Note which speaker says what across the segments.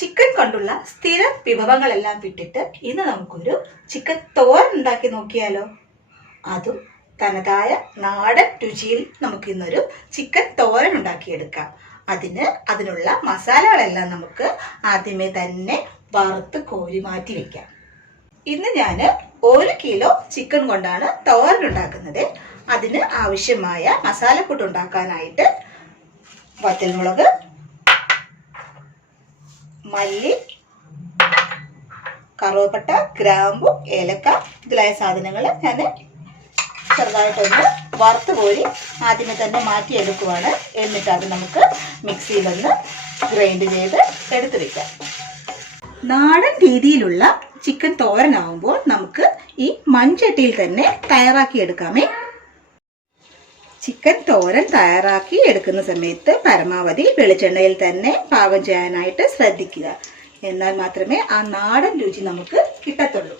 Speaker 1: Chicken കൊണ്ടുള്ള സ്ഥിര വിഭവങ്ങളെല്ലാം വിട്ടിട്ട് ഇന്ന് നമുക്കൊരു ചിക്കൻ തോരൻ ഉണ്ടാക്കി നോക്കിയാലോ. അതും തനതായ നാടൻ രുചിയിൽ നമുക്ക് ഇന്നൊരു ചിക്കൻ തോരൻ ഉണ്ടാക്കിയെടുക്കാം. അതിന് അതിനുള്ള മസാലകളെല്ലാം നമുക്ക് ആദ്യമേ തന്നെ വറുത്ത് കോരി മാറ്റി വെക്കാം. ഇന്ന് ഞാൻ ഒരു കിലോ ചിക്കൻ കൊണ്ടാണ് തോരൻ ഉണ്ടാക്കുന്നത്. അതിന് ആവശ്യമായ മസാലക്കൂട്ട് ഉണ്ടാക്കാനായിട്ട് വറ്റൽമുളക് മല്ലി കറുവപ്പട്ട ഗ്രാമ്പു ഏലക്ക ഇതിലായ സാധനങ്ങൾ ഞാൻ ചെറുതായിട്ടൊന്ന് വറുത്ത് കോരി ആദ്യമേ തന്നെ മാറ്റിയെടുക്കുവാണ്. എന്നിട്ട് അത് നമുക്ക് മിക്സിയിലൊന്ന് ഗ്രൈൻഡ് ചെയ്ത് എടുത്തു വെക്കാം. നാടൻ രീതിയിലുള്ള ചിക്കൻ തോരനാവുമ്പോൾ നമുക്ക് ഈ മൺചട്ടിയിൽ തന്നെ തയ്യാറാക്കി എടുക്കാമേ ചിക്കൻ തോരൻ തയ്യാറാക്കി എടുക്കുന്ന സമയത്ത് പരമാവധി വെളിച്ചെണ്ണയിൽ തന്നെ പാകം ചെയ്യാനായിട്ട് ശ്രദ്ധിക്കുക. എന്നാൽ മാത്രമേ ആ നാടൻ രുചി നമുക്ക് കിട്ടത്തുള്ളൂ.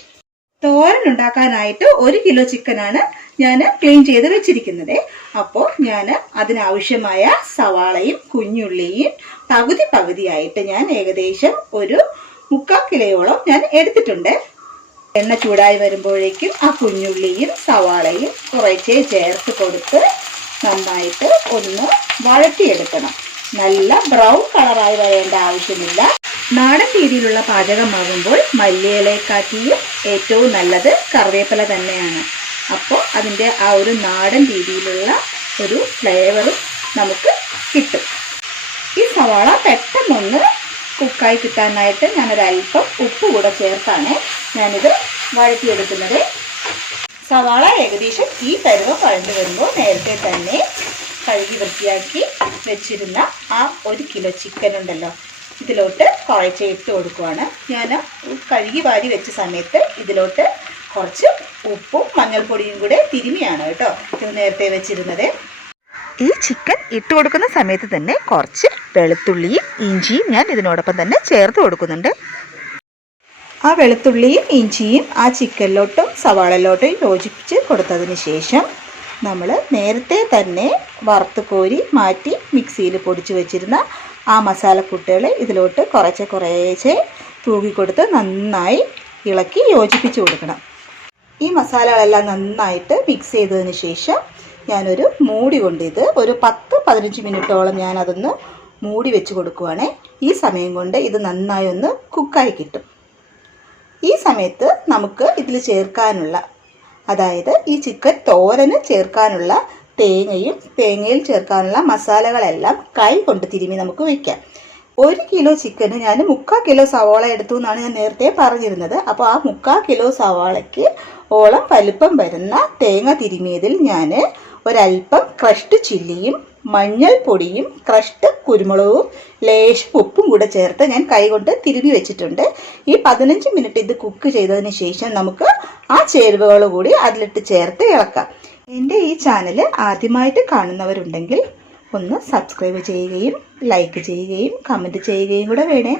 Speaker 1: തോരൻ ഉണ്ടാക്കാനായിട്ട് ഒരു കിലോ ചിക്കനാണ് ഞാൻ ക്ലീൻ ചെയ്ത് വെച്ചിരിക്കുന്നത്. അപ്പോൾ ഞാൻ അതിനാവശ്യമായ സവാളയും കുഞ്ഞുള്ളിയും പകുതി പകുതിയായിട്ട് ഞാൻ ഏകദേശം ഒരു മുക്കാൽ കിലോയോളം ഞാൻ എടുത്തിട്ടുണ്ട്. എണ്ണ ചൂടായി വരുമ്പോഴേക്കും ആ കുഞ്ഞുള്ളിയും സവാളയും കുറച്ചേ ചേർത്ത് കൊടുത്ത് നന്നായിട്ട് ഒന്ന് വഴറ്റിയെടുക്കണം. നല്ല ബ്രൗൺ കളറായി വരേണ്ട ആവശ്യമില്ല. നാടൻ രീതിയിലുള്ള പാചകമാകുമ്പോൾ മല്ലിയിലയെക്കാട്ടിയും ഏറ്റവും നല്ലത് കറിവേപ്പില തന്നെയാണ്. അപ്പോൾ അതിന്റെ ആ ഒരു നാടൻ രീതിയിലുള്ള ഒരു ഫ്ലേവറും നമുക്ക് കിട്ടും. ഈ സവാള പെട്ടെന്നൊന്ന് കുക്കായി കിട്ടാനായിട്ട് ഞാനൊരല്പം ഉപ്പ് കൂടെ ചേർത്താണ് ഞാനിത് വഴറ്റിയെടുക്കുന്നത്. സവാള ഏകദേശം ഈ പരുവ കഴിഞ്ഞു വരുമ്പോൾ നേരത്തെ തന്നെ കഴുകി വൃത്തിയാക്കി വെച്ചിരുന്ന ആ ഒരു കിലോ ചിക്കൻ ഉണ്ടല്ലോ. ഇതിലോട്ട് കുറച്ച് ഇട്ട് കൊടുക്കുവാണ്. ഞാൻ കഴുകി വാരി വെച്ച സമയത്ത് ഇതിലോട്ട് കുറച്ച് ഉപ്പും മഞ്ഞൾപ്പൊടിയും കൂടെ തിരുമിയാണ് കേട്ടോ. ഇത് നേരത്തെ വെച്ചിരുന്നത്. ഈ ചിക്കൻ ഇട്ട് കൊടുക്കുന്ന സമയത്ത് തന്നെ കുറച്ച് വെളുത്തുള്ളിയും ഇഞ്ചിയും ഞാൻ ഇതിനോടൊപ്പം തന്നെ ചേർത്ത് കൊടുക്കുന്നുണ്ട്. ആ വെളുത്തുള്ളിയും ഇഞ്ചിയും ആ ചിക്കനിലോട്ടും സവാളയിലോട്ടും യോജിപ്പിച്ച് കൊടുത്തതിന് ശേഷം നമ്മൾ നേരത്തെ തന്നെ വറുത്ത് കോരി മാറ്റി മിക്സിയിൽ പൊടിച്ച് വെച്ചിരുന്ന ആ മസാലക്കൂട്ടുകൾ ഇതിലോട്ട് കുറച്ച് കുറേശ്ശെ തൂകിക്കൊടുത്ത് നന്നായി ഇളക്കി യോജിപ്പിച്ച് കൊടുക്കണം. ഈ മസാലകളെല്ലാം നന്നായിട്ട് മിക്സ് ചെയ്തതിന് ശേഷം ഞാനൊരു മൂടി കൊണ്ട് ഇത് ഒരു പത്ത് പതിനഞ്ച് മിനിറ്റോളം ഞാനതൊന്ന് മൂടി വെച്ച് കൊടുക്കുവാണേ. ഈ സമയം കൊണ്ട് ഇത് നന്നായി ഒന്ന് കുക്കായി കിട്ടും. ഈ സമയത്ത് നമുക്ക് ഇതിൽ ചേർക്കാനുള്ള അതായത് ഈ ചിക്കൻ തോരന് ചേർക്കാനുള്ള തേങ്ങയും തേങ്ങയിൽ ചേർക്കാനുള്ള മസാലകളെല്ലാം കൈ കൊണ്ട് തിരുമി നമുക്ക് വയ്ക്കാം ഒരു കിലോ ചിക്കന് ഞാൻ മുക്കാൽ കിലോ സവാള എടുത്തു എന്നാണ് ഞാൻ നേരത്തെ പറഞ്ഞിരുന്നത്. അപ്പോൾ ആ മുക്കാൽ കിലോ സവാളയ്ക്ക് ഓളം വലിപ്പം വരുന്ന തേങ്ങ തിരുമിയതിൽ ഞാൻ ഒരല്പം ക്രഷ്ഡ് ചില്ലിയും മഞ്ഞൾപ്പൊടിയും ക്രഷ്ഡ് കുരുമുളകും ലേശം ഉപ്പും കൂടെ ചേർത്ത് ഞാൻ കൈകൊണ്ട് തിരുമി വെച്ചിട്ടുണ്ട്. ഈ പതിനഞ്ച് മിനിറ്റ് ഇത് കുക്ക് ചെയ്തതിന് ശേഷം നമുക്ക് ആ ചേരുവകൾ കൂടി അതിലിട്ട് ചേർത്ത് ഇളക്കാം. എന്റെ ഈ ചാനൽ ആദ്യമായിട്ട് കാണുന്നവരുണ്ടെങ്കിൽ ഒന്ന് സബ്സ്ക്രൈബ് ചെയ്യുകയും ലൈക്ക് ചെയ്യുകയും കമന്റ് ചെയ്യുകയും കൂടെ വേണേ.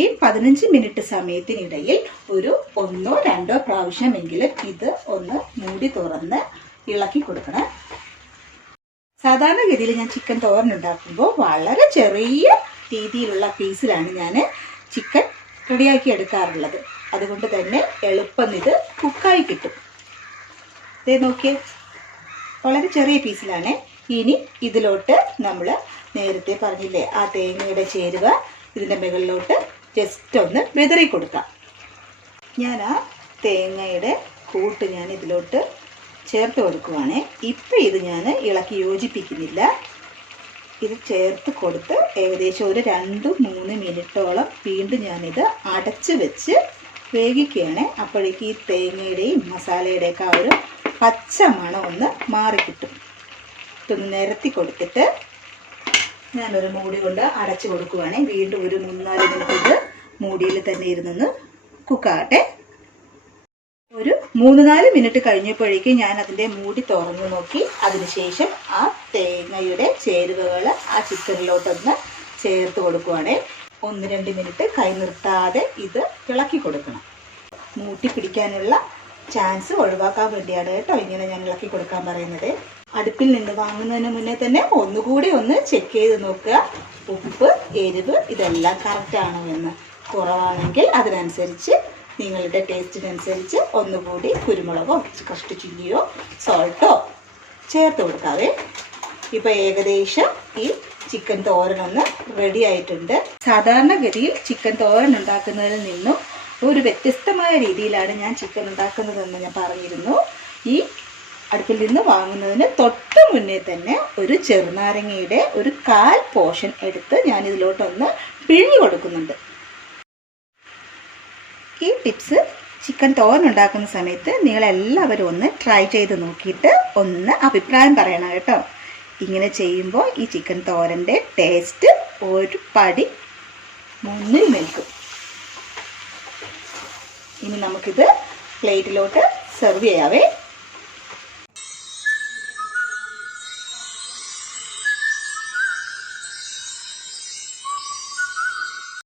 Speaker 1: ഈ പതിനഞ്ച് മിനിറ്റ് സമയത്തിനിടയിൽ ഒരു ഒന്നോ രണ്ടോ പ്രാവശ്യമെങ്കിലും ഇത് ഒന്ന് മൂടി തുറന്ന് ഇളക്കി കൊടുക്കണം. സാധാരണഗതിയിൽ ഞാൻ ചിക്കൻ തോരൻ ഉണ്ടാക്കുമ്പോൾ വളരെ ചെറിയ രീതിയിലുള്ള പീസിലാണ് ഞാൻ ചിക്കൻ റെഡിയാക്കി എടുക്കാറുള്ളത്. അതുകൊണ്ട് തന്നെ എളുപ്പം ഇത് കുക്കായി കിട്ടും. ഇതേ നോക്കിയേ. വളരെ ചെറിയ പീസിലാണ് ഇനി ഇതിലോട്ട് നമ്മൾ നേരത്തെ പറഞ്ഞില്ലേ ആ തേങ്ങയുടെ ചേരുവ ഇതിന്റെ മുകളിലോട്ട് ജസ്റ്റ് ഒന്ന് വിതറി കൊടുക്കാം. ഞാൻ ആ തേങ്ങയുടെ കൂട്ട് ഞാൻ ഇതിലോട്ട് ചേർത്ത് കൊടുക്കുവാണ്. ഇപ്പം ഇത് ഞാൻ ഇളക്കി യോജിപ്പിക്കുന്നില്ല. ഇത് ചേർത്ത് കൊടുത്ത് ഏകദേശം ഒരു രണ്ട് മൂന്ന് മിനിറ്റോളം വീണ്ടും ഞാനിത് അടച്ച് വെച്ച് വേവിക്കുകയാണ്. അപ്പോഴേക്ക് ഈ തേങ്ങയുടെയും മസാലയുടെയൊക്കെ ആ ഒരു പച്ച മണം ഒന്ന് മാറിക്കിട്ടും. ഇതൊന്ന് നിരത്തി കൊടുത്തിട്ട് ഞാനൊരു മൂടി കൊണ്ട് അടച്ചു കൊടുക്കുവാണെങ്കിൽ വീണ്ടും ഒരു മൂന്നാൽ മിനിറ്റ് ഇത് മൂടിയിൽ തന്നെ ഇരുന്നൊന്ന് കുക്കാകട്ടെ. ഒരു മൂന്ന് നാല് മിനിറ്റ് കഴിഞ്ഞപ്പോഴേക്കും ഞാൻ അതിന്റെ മൂടി തുറന്നു നോക്കി. അതിനുശേഷം ആ തേങ്ങയുടെ ചേരുവകൾ ആ ചിക്കനിലോട്ടൊന്ന് ചേർത്ത് കൊടുക്കുവാണേ. ഒന്ന് രണ്ട് മിനിറ്റ് കൈ നിർത്താതെ ഇത് ഇളക്കി കൊടുക്കണം. മൂട്ടി പിടിക്കാനുള്ള ചാൻസ് ഒഴിവാക്കാൻ വേണ്ടിയാണ് കേട്ടോ ഇങ്ങനെ ഞാൻ ഇളക്കി കൊടുക്കാൻ പറയുന്നത്. അടുപ്പിൽ നിന്ന് വാങ്ങുന്നതിന് മുന്നേ തന്നെ ഒന്നുകൂടി ഒന്ന് ചെക്ക് ചെയ്ത് നോക്കുക. ഉപ്പ് എരിവ് ഇതെല്ലാം കറക്റ്റാണോ എന്ന്. കുറവാണെങ്കിൽ അതിനനുസരിച്ച് നിങ്ങളുടെ ടേസ്റ്റിനനുസരിച്ച് ഒന്നുകൂടി കുരുമുളകോ കഷ്ടി ചില്ലിയോ സോൾട്ടോ ചേർത്ത് കൊടുക്കാവേ. ഇപ്പം ഏകദേശം ഈ ചിക്കൻ തോരനൊന്ന് റെഡി ആയിട്ടുണ്ട്. സാധാരണഗതിയിൽ ചിക്കൻ തോരൻ ഉണ്ടാക്കുന്നതിൽ നിന്നും ഒരു വ്യത്യസ്തമായ രീതിയിലാണ് ഞാൻ ചിക്കൻ ഉണ്ടാക്കുന്നതെന്ന് ഞാൻ പറഞ്ഞിരുന്നു. ഈ അടുപ്പിൽ നിന്ന് വാങ്ങുന്നതിന് തൊട്ട് മുന്നേ തന്നെ ഒരു ചെറുനാരങ്ങയുടെ ഒരു കാൽ പോർഷൻ എടുത്ത് ഞാൻ ഇതിലോട്ടൊന്ന് പിഴിഞ്ഞു കൊടുക്കുന്നുണ്ട്. ഈ ടിപ്സ് ചിക്കൻ തോരൻ ഉണ്ടാക്കുന്ന സമയത്ത് നിങ്ങളെല്ലാവരും ഒന്ന് ട്രൈ ചെയ്ത് നോക്കിയിട്ട് ഒന്ന് അഭിപ്രായം പറയണം കേട്ടോ. ഇങ്ങനെ ചെയ്യുമ്പോൾ ഈ ചിക്കൻ തോരന്റെ ടേസ്റ്റ് ഒരു പടി മുന്നിൽ നിൽക്കും. ഇനി നമുക്കിത് പ്ലേറ്റിലോട്ട് സെർവ് ചെയ്യാവേ.